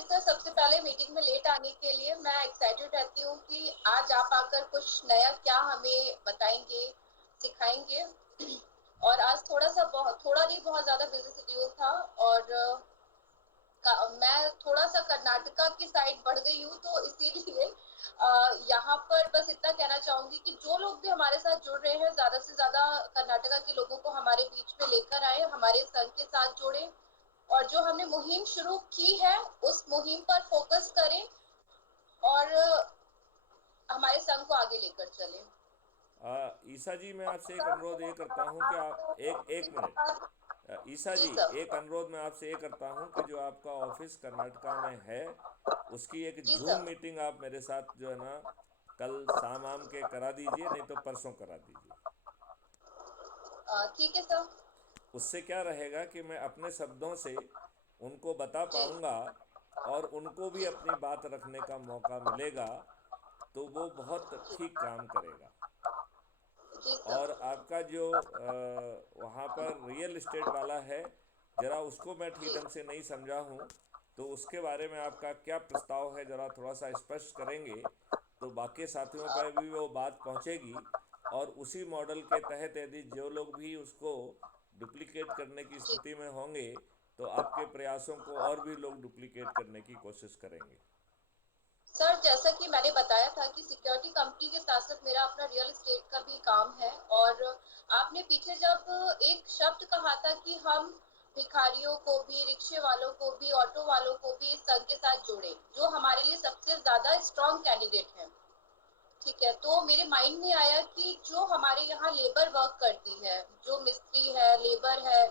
Sorry sir, सबसे पहले meeting में लेट आने के लिए। मैं एक्साइटेड रहती हूँ कि आज आप आकर कुछ नया क्या हमें बताएंगे, सिखाएंगे। और आज थोड़ा नहीं, बहुत ज्यादा बिजी शेड्यूल था। और मैं थोड़ा सा कर्नाटका की साइड बढ़ गई हूँ, तो इसीलिए यहाँ पर बस इतना कहना चाहूंगी कि जो लोग भी हमारे साथ जुड़ रहे हैं, ज्यादा से ज्यादा कर्नाटका के लोगों को हमारे बीच में लेकर आए, हमारे संघ के साथ जोड़े। और जो हमने मुहिम शुरू की है, उस मुहिम पर फोकस करें और हमारे संघ को आगे लेकर चलें। ईसा जी, मैं आपसे एक सर, अनुरोध ये करता हूँ कि आप आपको एक एक इस मिनट। बात। ईसा जी जी, सर। एक अनुरोध मैं आपसे ये करता हूँ कि जो आपका ऑफिस कर्नाटका में है, उसकी एक जी जूम सर। मीटिंग आप मेरे साथ जो है ना, कल शाम आम के करा दीजिए, नहीं तो परसों करा दीजिए। ठीक है सर। उससे क्या रहेगा कि मैं अपने शब्दों से उनको बता जी पाऊँगा और उनको भी जी अपनी बात रखने का मौका मिलेगा, तो वो बहुत जी ठीक काम करेगा। जी और सर। आपका जो वहाँ पर रियल इस्टेट वाला है, ज़रा उसको मैं ठीक जी ढंग से नहीं समझा हूँ, तो उसके बारे में आपका क्या प्रस्ताव है, ज़रा थोड़ा सा स्पष्ट करेंगे तो बाकी साथियों पर भी वो बात पहुँचेगी। और उसी मॉडल के तहत यदि जो लोग भी उसको डुप्लिकेट करने की जी स्थिति में होंगे, तो आपके प्रयासों को और भी लोग डुप्लिकेट करने की कोशिश करेंगे। सर, जैसा कि मैंने बताया था कि सिक्योरिटी कंपनी के साथ साथ मेरा अपना रियल एस्टेट का भी काम है। और आपने पीछे जब एक शब्द कहा था कि हम भिखारियों को भी, रिक्शे वालों को भी, ऑटो वालों को भी इस संघ के साथ जोड़े, जो हमारे लिए सबसे ज्यादा स्ट्रॉन्ग कैंडिडेट है। ठीक है, तो मेरे माइंड में आया कि जो हमारे यहाँ लेबर वर्क करती है, जो मिस्त्री है, लेबर है,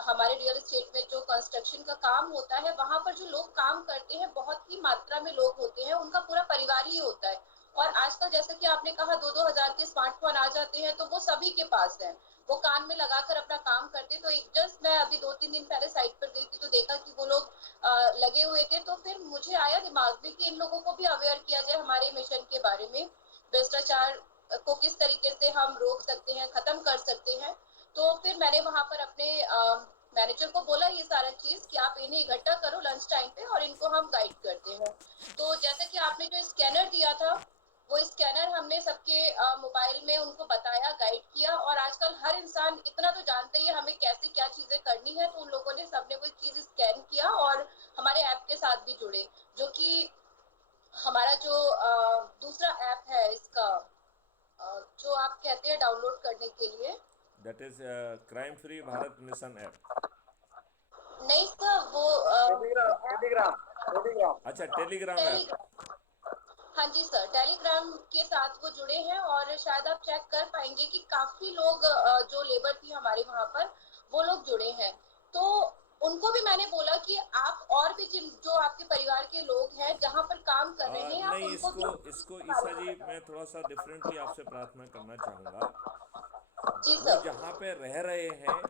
हमारे रियल एस्टेट में जो कंस्ट्रक्शन का काम होता है, वहां पर जो लोग काम करते हैं, बहुत ही मात्रा में लोग होते हैं, उनका पूरा परिवार ही होता है। और आजकल जैसे कि आपने कहा, 2-2 हजार के स्मार्टफोन आ जाते हैं, तो वो सभी के पास है। वो कान में लगाकर अपना काम करते। तो एक जस्ट मैं अभी 2-3 दिन पहले साइट पर गई थी, तो देखा कि वो लोग लगे हुए थे। तो फिर मुझे आया दिमाग में कि इन लोगों को भी अवेयर किया जाए हमारे मिशन के बारे में, भ्रष्टाचार को किस तरीके से हम रोक सकते हैं, खत्म कर सकते हैं। तो फिर मैंने वहां पर अपने मैनेजर को बोला ये सारा चीज कि आप इन्हें इकट्ठा करो लंच टाइम पे और इनको हम गाइड करते हैं। तो जैसे कि आपने जो स्कैनर दिया था, वो स्कैनर हमने सबके मोबाइल में उनको बताया, गाइड किया। और आजकल हर इंसान इतना तो जानता ही है हमें कैसे क्या चीजें करनी है। तो उन लोगों ने सबने कोई चीज स्कैन किया और हमारे ऐप के साथ भी जुड़े। जो कि हमारा जो दूसरा ऐप है इसका, जो आप कहते हैं डाउनलोड करने के लिए। That is crime free Bharat mission app. नहीं सर, वो टेलीग्राम टेलीग्राम टेलीग्राम। अच्छा, टेलीग्राम ऐप। टेलीग्राम। हाँ जी सर, टेलीग्राम के साथ वो जुड़े हैं। और शायद आप चेक कर पाएंगे कि काफी लोग, जो लेबर थी हमारे वहां पर, वो लोग जुड़े हैं। तो उनको भी मैंने बोला कि आप और भी जिन जो आपके परिवार के लोग हैं जहां पर काम कर रहे हैं, आप नहीं, उनको भी इसको इसको इसके बारे ईसा में जी, बताएं। मैं थोड़ा सा डिफरेंटली आपसे प्रार्थना करना चाहूँगा। जी वो सर। जहाँ पे रह रहे हैं,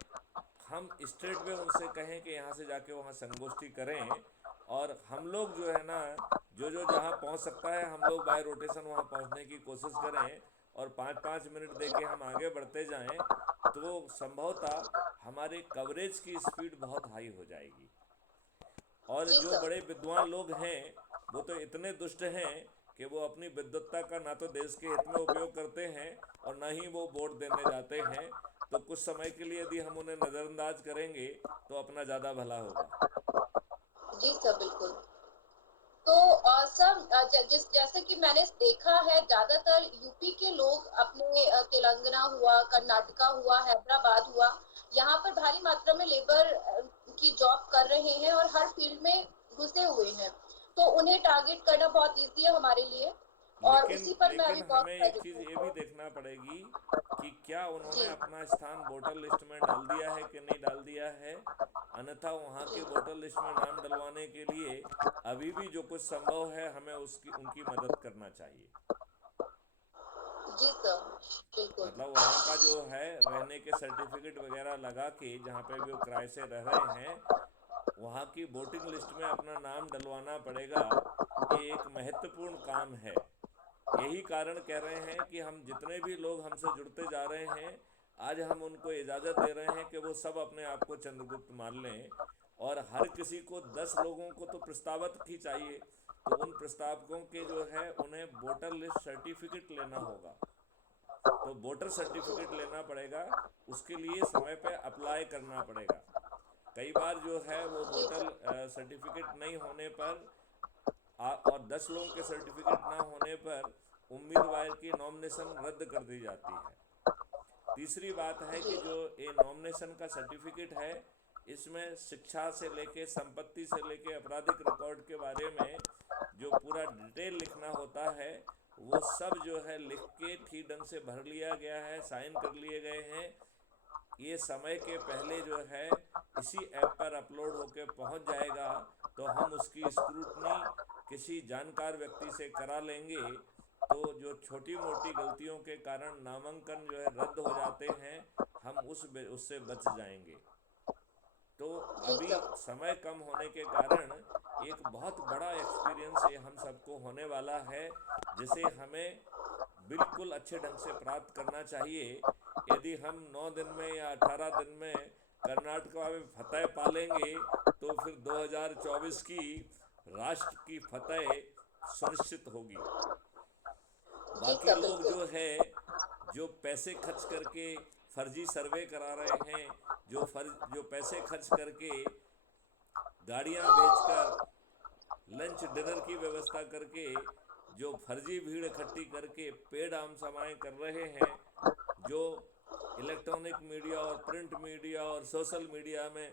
हम स्ट्रेट वे उनसे कहें कि यहाँ से जाके वहाँ संगोष्ठी करें, और हम लोग जो है ना, जो जो जहाँ पहुँच सकता है, हम लोग बाय रोटेशन वहाँ पहुँचने की कोशिश करें, और 5-5 मिनट दे के हम आगे बढ़ते जाएं, तो संभवतः हमारे कवरेज की स्पीड बहुत हाई हो जाएगी। और जी जो सर। बड़े विद्वान लोग हैं, वो तो इतने दुष्ट हैं कि वो अपनी विद्वत्ता का ना तो देश के हित में उपयोग करते हैं और ना ही वो वोट देने जाते हैं। तो कुछ समय के लिए यदि हम उन्हें नज़रअंदाज करेंगे, तो अपना ज़्यादा भला होगा। जी सर, बिल्कुल। तो सर, जैसे कि मैंने देखा है, ज्यादातर यूपी के लोग अपने तेलंगाना हुआ, कर्नाटका हुआ, हैदराबाद हुआ, यहाँ पर भारी मात्रा में लेबर की जॉब कर रहे हैं और हर फील्ड में घुसे हुए हैं। तो उन्हें टारगेट करना बहुत इजी है हमारे लिए। और लेकिन उसी पर मैं लेकिन अभी हमें वर्क कर एक चीज़ रही ये भी हूँ। देखना पड़ेगी कि क्या उन्होंने जी अपना स्थान वोटर लिस्ट में डाल दिया है कि नहीं डाल दिया है। अन्यथा वहाँ जी के वोटर लिस्ट में नाम डलवाने के लिए अभी भी जो कुछ संभव है, हमें उसकी उनकी मदद करना चाहिए। जी सर, बिल्कुल। मतलब वहाँ का जो है रहने के सर्टिफिकेट वगैरह लगा के, जहाँ पे भी वो किराए से रह रहे हैं, वहाँ की वोटिंग लिस्ट में अपना नाम डलवाना पड़ेगा। ये एक महत्वपूर्ण काम है। यही कारण कह रहे हैं कि हम जितने भी लोग हमसे जुड़ते जा रहे हैं, आज हम उनको इजाज़त दे रहे हैं कि वो सब अपने आप को चंद्रगुप्त मान लें। और हर किसी को 10 लोगों को तो प्रस्तावक ही चाहिए, तो उन प्रस्तावकों के जो है उन्हें वोटर लिस्ट सर्टिफिकेट लेना होगा। तो वोटर सर्टिफिकेट लेना पड़ेगा, उसके लिए समय पे अप्लाई करना पड़ेगा। कई बार जो है वो जी वोटर सर। सर्टिफिकेट नहीं होने पर और 10 लोगों के सर्टिफिकेट ना होने पर उम्मीदवार की नॉमिनेशन रद्द कर दी जाती है। तीसरी बात है जी कि जो ये नॉमिनेशन का सर्टिफिकेट है, इसमें शिक्षा से लेके संपत्ति से लेके आपराधिक रिकॉर्ड के बारे में जो पूरा डिटेल लिखना होता है, वो सब जो है लिख के ठीक ढंग से भर लिया गया है, साइन कर लिए गए हैं। ये समय के पहले जो है इसी ऐप पर अपलोड होकर पहुंच जाएगा, तो हम उसकी स्क्रूटनी किसी जानकार व्यक्ति से करा लेंगे। तो जो छोटी मोटी गलतियों के कारण नामांकन जो है रद्द हो जाते हैं, हम उससे बच जाएंगे। तो जी अभी सर। समय कम होने के कारण एक बहुत बड़ा एक्सपीरियंस ये हम सबको होने वाला है, जिसे हमें बिल्कुल अच्छे ढंग से प्राप्त करना चाहिए। यदि हम 9 दिन में या 18 दिन में कर्नाटक में फतह पा लेंगे, तो फिर 2024 की राष्ट्र की फतह सुनिश्चित होगी। जी बाकी सर लोग बिल्कुल। जो है, जो पैसे खर्च करके फर्जी सर्वे करा रहे हैं, जो पैसे खर्च करके गाड़ियां बेचकर लंच डिनर की व्यवस्था करके जो फर्जी भीड़ इकट्ठी करके पेड आम समाएं कर रहे हैं, जो इलेक्ट्रॉनिक मीडिया और प्रिंट मीडिया और सोशल मीडिया में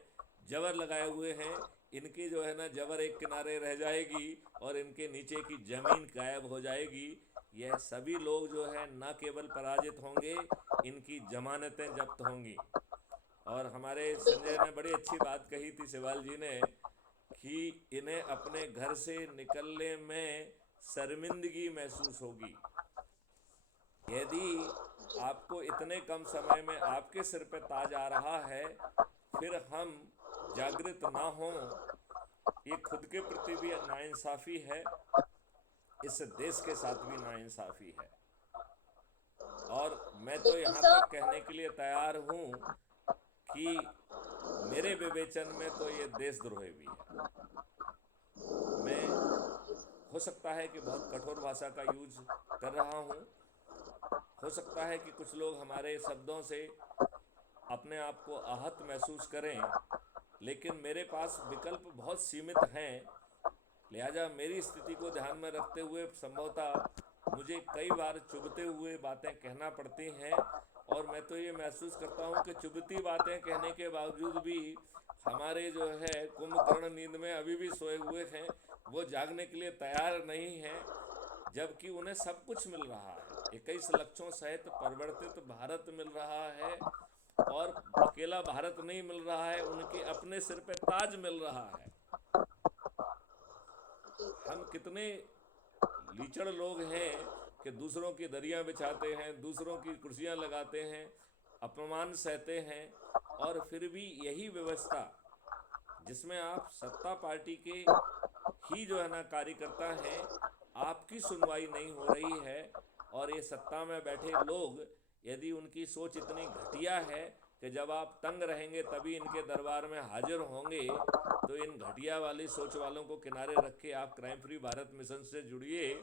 जबर लगाए हुए हैं, इनकी जो है ना जबर एक किनारे रह जाएगी और इनके नीचे की ज़मीन गायब हो जाएगी। यह सभी लोग जो है न केवल पराजित होंगे, इनकी जमानतें जब्त होंगी। और हमारे संजय बिल्कुल। ने बड़ी अच्छी बात कही थी, शिवाल जी ने, कि इन्हें अपने घर से निकलने में शर्मिंदगी महसूस होगी। यदि जी आपको इतने कम समय में आपके सिर पे ताज आ रहा है, फिर हम जागृत ना हों, ये खुद के प्रति भी नाइंसाफ़ी है, इस देश के साथ भी नाइंसाफ़ी है। और मैं तो बिल्कुल यहाँ तक सर। कहने के लिए तैयार हूँ कि मेरे विवेचन में तो ये देशद्रोही भी है। मैं, हो सकता है कि बहुत कठोर भाषा का यूज कर रहा हूँ, हो सकता है कि कुछ लोग हमारे शब्दों से अपने आप को आहत महसूस करें, लेकिन मेरे पास विकल्प बहुत सीमित हैं। लिहाजा मेरी स्थिति को ध्यान में रखते हुए संभवतः मुझे कई बार चुभते हुए बातें कहना पड़ती हैं। और मैं तो ये महसूस करता हूँ कि चुभती बातें कहने के बावजूद भी हमारे जो है कुंभकर्ण नींद में अभी भी सोए हुए हैं, वो जागने के लिए तैयार नहीं हैं, जबकि उन्हें सब कुछ मिल रहा है। 21 लक्षों सहित परिवर्तित भारत मिल रहा है, और अकेला भारत नहीं मिल रहा है, उनके अपने सिर पे ताज मिल रहा है। जी हम कितने लीचड़ लोग हैं कि दूसरों की दरियां बिछाते हैं, दूसरों की कुर्सियां लगाते हैं, अपमान सहते हैं, और फिर भी यही व्यवस्था जिसमें आप सत्ता पार्टी के ही जो है ना कार्यकर्ता हैं, आपकी सुनवाई नहीं हो रही है। और ये सत्ता में बैठे लोग, यदि उनकी सोच इतनी घटिया है कि जब आप तंग रहेंगे तभी इनके दरबार में हाजिर होंगे, तो इन घटिया वाली सोच वालों को किनारे रख के आप क्राइम फ्री भारत मिशन से जुड़िए,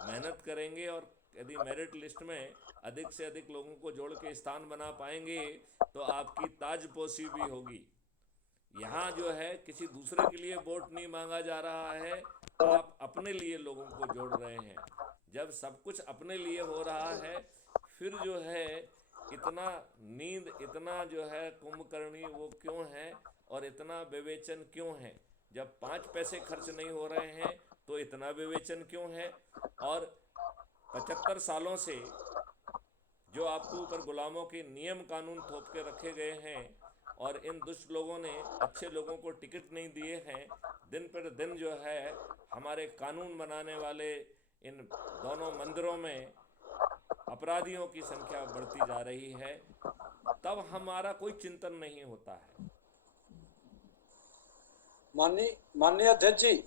मेहनत करेंगे, और यदि मेरिट लिस्ट में अधिक से अधिक लोगों को जोड़ के स्थान बना पाएंगे, तो आपकी ताजपोशी भी होगी। यहाँ जो है किसी दूसरे के लिए वोट नहीं मांगा जा रहा है, आप अपने लिए लोगों को जोड़ रहे हैं। जब सब कुछ अपने लिए हो रहा है, फिर जो है इतना नींद, इतना जो है कुंभकर्णी वो क्यों है, और इतना विवेचन क्यों है? जब 5 पैसे खर्च नहीं हो रहे हैं, तो इतना विवेचन क्यों है? और 75 सालों से जो आपके ऊपर गुलामों के नियम कानून थोप के रखे गए हैं, और इन दुष्ट लोगों ने अच्छे लोगों को टिकट नहीं दिए हैं, दिन पर दिन जो है हमारे कानून बनाने वाले इन दोनों मंदिरों में अपराधियों की संख्या बढ़ती जा रही है, तब हमारा कोई चिंतन नहीं होता है। माननीय माननीय अध्यक्ष जी,